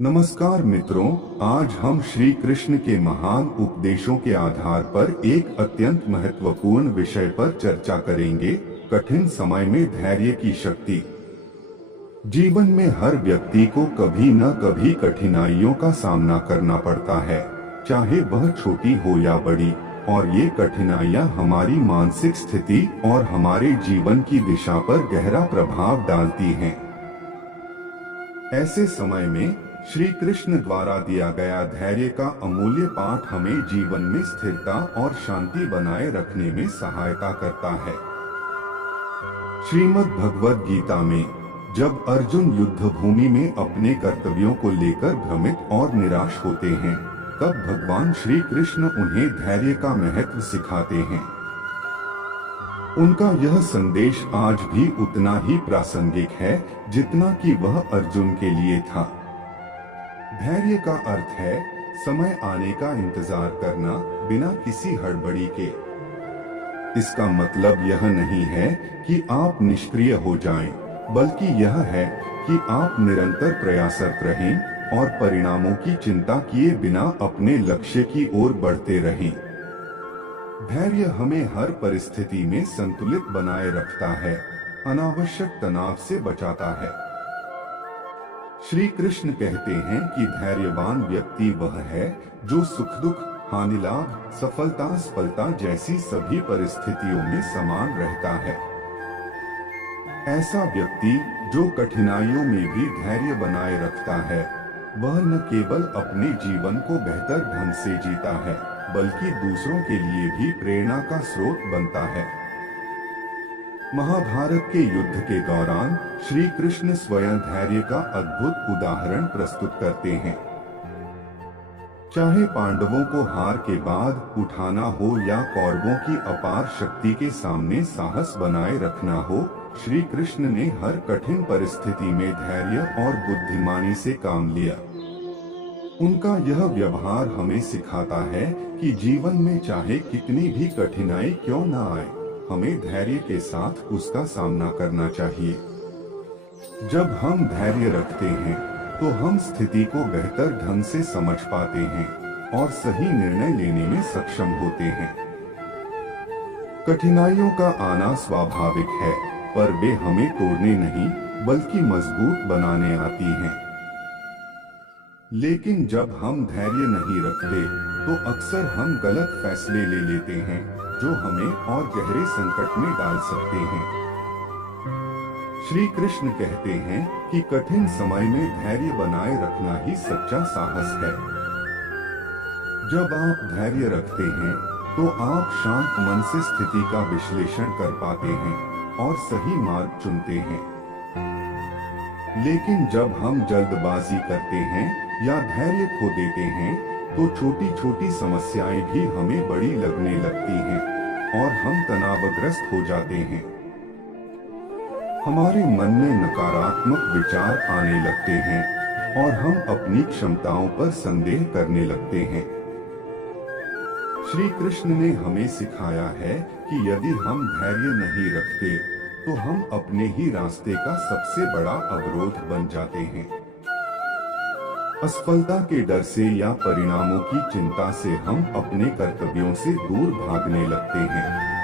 नमस्कार मित्रों, आज हम श्री कृष्ण के महान उपदेशों के आधार पर एक अत्यंत महत्वपूर्ण विषय पर चर्चा करेंगे। कठिन समय में धैर्य की शक्ति। जीवन में हर व्यक्ति को कभी न कभी कठिनाइयों का सामना करना पड़ता है, चाहे वह छोटी हो या बड़ी, और ये कठिनाइयां हमारी मानसिक स्थिति और हमारे जीवन की दिशा पर गहरा प्रभाव डालती हैं। ऐसे समय में श्री कृष्ण द्वारा दिया गया धैर्य का अमूल्य पाठ हमें जीवन में स्थिरता और शांति बनाए रखने में सहायता करता है। श्रीमद् भगवद गीता में जब अर्जुन युद्ध भूमि में अपने कर्तव्यों को लेकर भ्रमित और निराश होते हैं, तब भगवान श्री कृष्ण उन्हें धैर्य का महत्व सिखाते हैं। उनका यह संदेश आज भी उतना ही प्रासंगिक है जितना कि वह अर्जुन के लिए था। धैर्य का अर्थ है समय आने का इंतजार करना बिना किसी हड़बड़ी के। इसका मतलब यह नहीं है कि आप निष्क्रिय हो जाएं, बल्कि यह है कि आप निरंतर प्रयासरत रहें और परिणामों की चिंता किए बिना अपने लक्ष्य की ओर बढ़ते रहें। धैर्य हमें हर परिस्थिति में संतुलित बनाए रखता है, अनावश्यक तनाव से बचाता है। श्री कृष्ण कहते हैं कि धैर्यवान व्यक्ति वह है जो सुख दुख, हानि लाभ, सफलता असफलता जैसी सभी परिस्थितियों में समान रहता है। ऐसा व्यक्ति जो कठिनाइयों में भी धैर्य बनाए रखता है, वह न केवल अपने जीवन को बेहतर ढंग से जीता है, बल्कि दूसरों के लिए भी प्रेरणा का स्रोत बनता है। महाभारत के युद्ध के दौरान श्री कृष्ण स्वयं धैर्य का अद्भुत उदाहरण प्रस्तुत करते हैं। चाहे पांडवों को हार के बाद उठाना हो या कौरवों की अपार शक्ति के सामने साहस बनाए रखना हो, श्री कृष्ण ने हर कठिन परिस्थिति में धैर्य और बुद्धिमानी से काम लिया। उनका यह व्यवहार हमें सिखाता है कि जीवन में चाहे कितनी भी कठिनाई क्यों न आए, हमें धैर्य के साथ उसका सामना करना चाहिए। जब हम धैर्य रखते हैं, तो हम स्थिति को बेहतर ढंग से समझ पाते हैं और सही निर्णय लेने में सक्षम होते हैं। कठिनाइयों का आना स्वाभाविक है, पर वे हमें तोड़ने नहीं, बल्कि मजबूत बनाने आती हैं। लेकिन जब हम धैर्य नहीं रखते, तो अक्सर हम गलत फैसले ले लेते हैं, जो हमें और गहरे संकट में डाल सकते हैं। श्री कृष्ण कहते हैं कि कठिन समय में धैर्य बनाए रखना ही सच्चा साहस है। जब आप धैर्य रखते हैं, तो आप शांत मन से स्थिति का विश्लेषण कर पाते हैं और सही मार्ग चुनते हैं। लेकिन जब हम जल्दबाजी करते हैं या धैर्य खो देते हैं, तो छोटी छोटी समस्याएं भी हमें बड़ी लगने लगती हैं और हम तनावग्रस्त हो जाते हैं। हमारे मन में नकारात्मक विचार आने लगते हैं और हम अपनी क्षमताओं पर संदेह करने लगते हैं। श्री कृष्ण ने हमें सिखाया है कि यदि हम धैर्य नहीं रखते, तो हम अपने ही रास्ते का सबसे बड़ा अवरोध बन जाते हैं। असफलता के डर से या परिणामों की चिंता से हम अपने कर्तव्यों से दूर भागने लगते हैं।